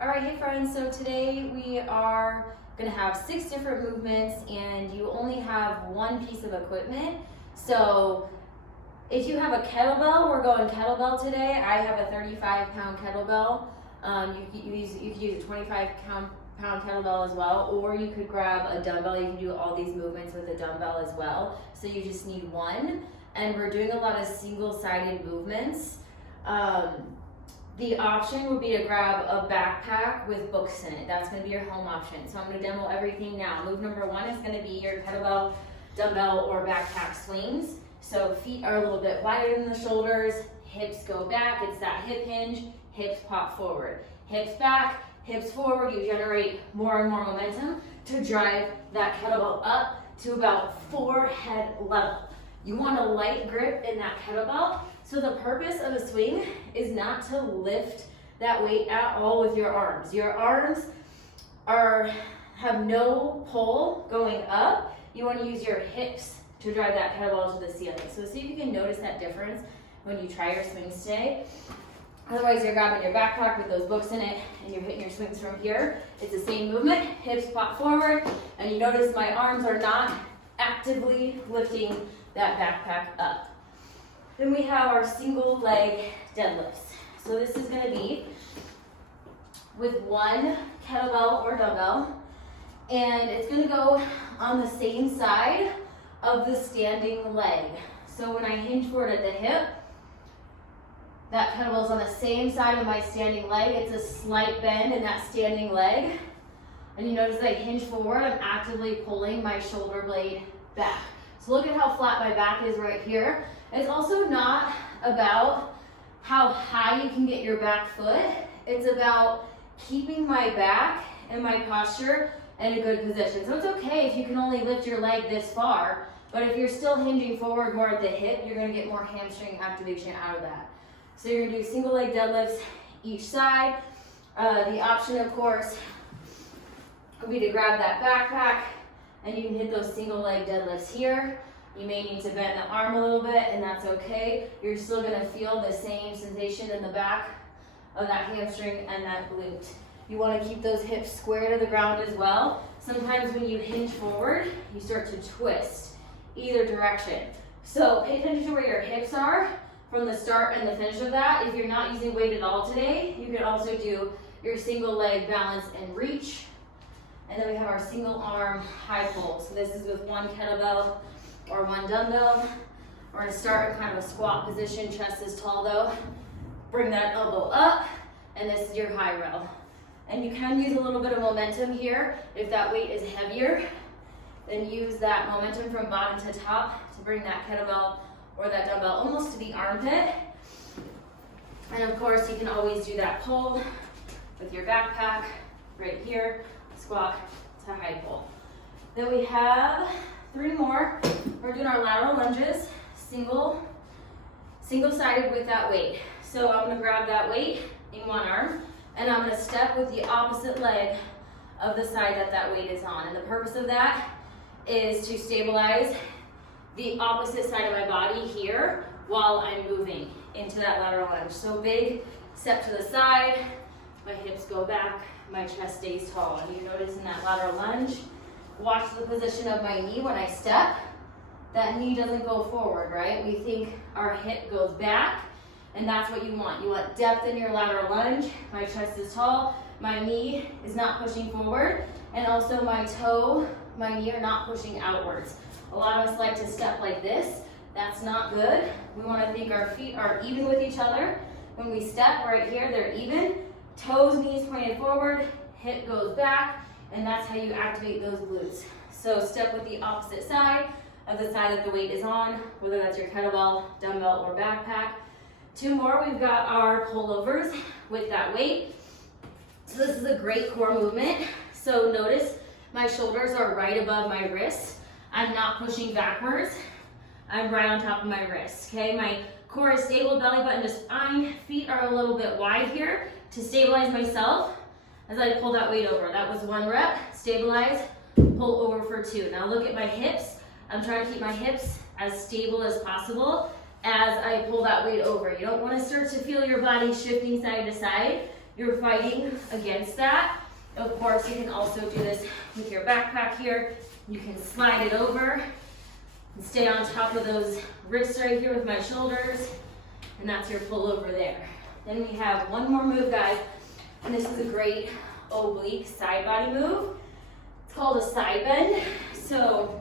All right, hey friends, so today we are gonna have 6 different movements and you only have one piece of equipment. So if you have a kettlebell, we're going kettlebell today. I have a 35-pound kettlebell. You could use a 25-pound kettlebell as well, or you could grab a dumbbell. You can do all these movements with a dumbbell as well. So you just need one, and we're doing a lot of single-sided movements. The option would be to grab a backpack with books in it. That's gonna be your home option. So I'm gonna demo everything now. Move number 1 is gonna be your kettlebell, dumbbell, or backpack swings. So feet are a little bit wider than the shoulders, hips go back, it's that hip hinge, hips pop forward. Hips back, hips forward, you generate more and more momentum to drive that kettlebell up to about forehead level. You want a light grip in that kettlebell. So the purpose of a swing is not to lift that weight at all with your arms. Your arms have no pull going up. You want to use your hips to drive that kettlebell to the ceiling. So see if you can notice that difference when you try your swings today. Otherwise, you're grabbing your backpack with those books in it and you're hitting your swings from here. It's the same movement, hips pop forward, and you notice my arms are not actively lifting that backpack up. Then we have our single leg deadlifts. So this is gonna be with one kettlebell or dumbbell, and it's gonna go on the same side of the standing leg. So when I hinge forward at the hip, that kettlebell's on the same side of my standing leg. It's a slight bend in that standing leg. And you notice that I hinge forward, I'm actively pulling my shoulder blade back. So look at how flat my back is right here. It's also not about how high you can get your back foot. It's about keeping my back and my posture in a good position. So it's okay if you can only lift your leg this far, but if you're still hinging forward more at the hip, you're gonna get more hamstring activation out of that. So you're gonna do single leg deadlifts each side. The option, of course, would be to grab that backpack and you can hit those single leg deadlifts here. You may need to bend the arm a little bit, and that's okay. You're still gonna feel the same sensation in the back of that hamstring and that glute. You wanna keep those hips square to the ground as well. Sometimes when you hinge forward, you start to twist either direction. So pay attention to where your hips are from the start and the finish of that. If you're not using weight at all today, you can also do your single leg balance and reach. And then we have our single arm high pull. So this is with one kettlebell or one dumbbell. We're gonna start in kind of a squat position, chest is tall though. Bring that elbow up, and this is your high row. And you can use a little bit of momentum here. If that weight is heavier, then use that momentum from bottom to top to bring that kettlebell or that dumbbell almost to the armpit. And of course, you can always do that pull with your backpack right here, squat to high pull. Then we have 3 more. We're doing our lateral lunges, single-sided with that weight. So I'm gonna grab that weight in one arm, and I'm gonna step with the opposite leg of the side that that weight is on. And the purpose of that is to stabilize the opposite side of my body here while I'm moving into that lateral lunge. So big step to the side, my hips go back, my chest stays tall. And you notice in that lateral lunge, watch the position of my knee when I step. That knee doesn't go forward, right? We think our hip goes back, and that's what you want. You want depth in your lateral lunge. My chest is tall, my knee is not pushing forward, and also my toe, my knee are not pushing outwards. A lot of us like to step like this. That's not good. We want to think our feet are even with each other. When we step right here, they're even. Toes, knees pointed forward, hip goes back, and that's how you activate those glutes. So step with the opposite side of the side that the weight is on, whether that's your kettlebell, dumbbell, or backpack. 2 more, we've got our pullovers with that weight. So this is a great core movement. So notice my shoulders are right above my wrists. I'm not pushing backwards. I'm right on top of my wrists, okay? My core is stable, belly button just fine. Feet are a little bit wide here to stabilize myself as I pull that weight over. That was 1 rep, stabilize, pull over for 2. Now look at my hips. I'm trying to keep my hips as stable as possible as I pull that weight over. You don't want to start to feel your body shifting side to side. you're fighting against that. Of course, you can also do this with your backpack here. You can slide it over and stay on top of those wrists right here with my shoulders. And that's your pullover there. Then we have one more move, guys. And this is a great oblique side body move. It's called a side bend. So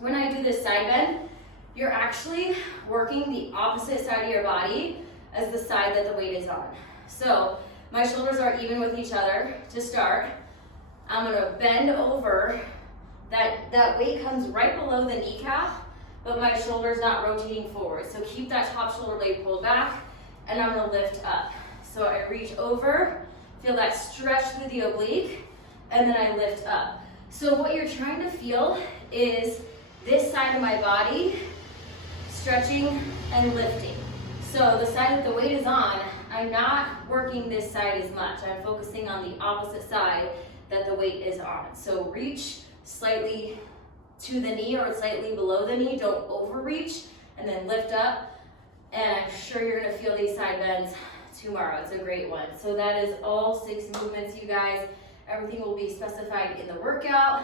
when I do this side bend, you're actually working the opposite side of your body as the side that the weight is on. So my shoulders are even with each other to start. I'm gonna bend over. That weight comes right below the kneecap, but my shoulder's not rotating forward. So keep that top shoulder blade pulled back, and I'm gonna lift up. So I reach over, feel that stretch through the oblique, and then I lift up. So what you're trying to feel is this side of my body stretching and lifting. So the side that the weight is on, I'm not working this side as much. I'm focusing on the opposite side that the weight is on. So reach slightly to the knee or slightly below the knee. Don't overreach, and then lift up. And I'm sure you're gonna feel these side bends tomorrow. It's a great one. So that is all 6 movements, you guys. Everything will be specified in the workout.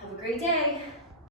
Have a great day.